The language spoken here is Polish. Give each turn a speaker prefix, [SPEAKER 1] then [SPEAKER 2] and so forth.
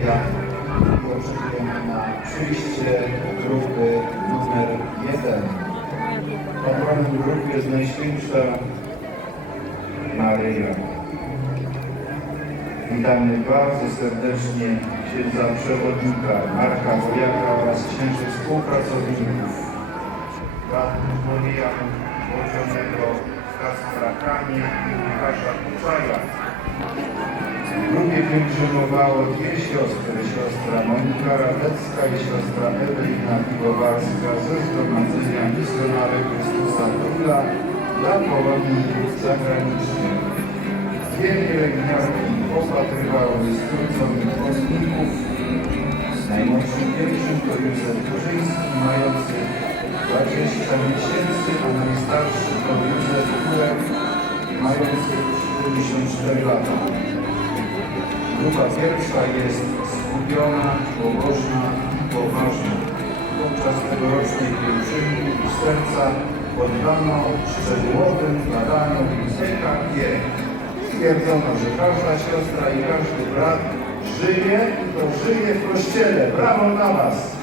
[SPEAKER 1] Oczekujemy na przyjście grupy numer jeden. Patronem grupy jest Najświętsza Maryja. Witamy bardzo serdecznie księdza przewodnika Marka Wojaka oraz księży współpracowników. Maria Włodzionego Kacpra Kanie i Łukasza Kuczaja. Grupie pielgrzymowało dwie siostry, siostra Monika Radecka i siostra Ewelina Piwowarska ze Zgromadzenia Misjonarzy Chrystusa Króla dla Polonii zagranicznych. Dwie pielęgniarki opatrywały strójcą ochotników. Najmłodszym pierwszym to Józef Kurzyński, mający 20 miesięcy, a najstarszy to Józef Kurek, mający 74 lata. Grupa pierwsza jest skupiona, pobożna i poważna. Podczas tegorocznej pielgrzymki ich serca poddano szczegółowym badaniom EKG. Stwierdzono, że każda siostra i każdy brat żyje i to żyje w Kościele. Brawo dla Was!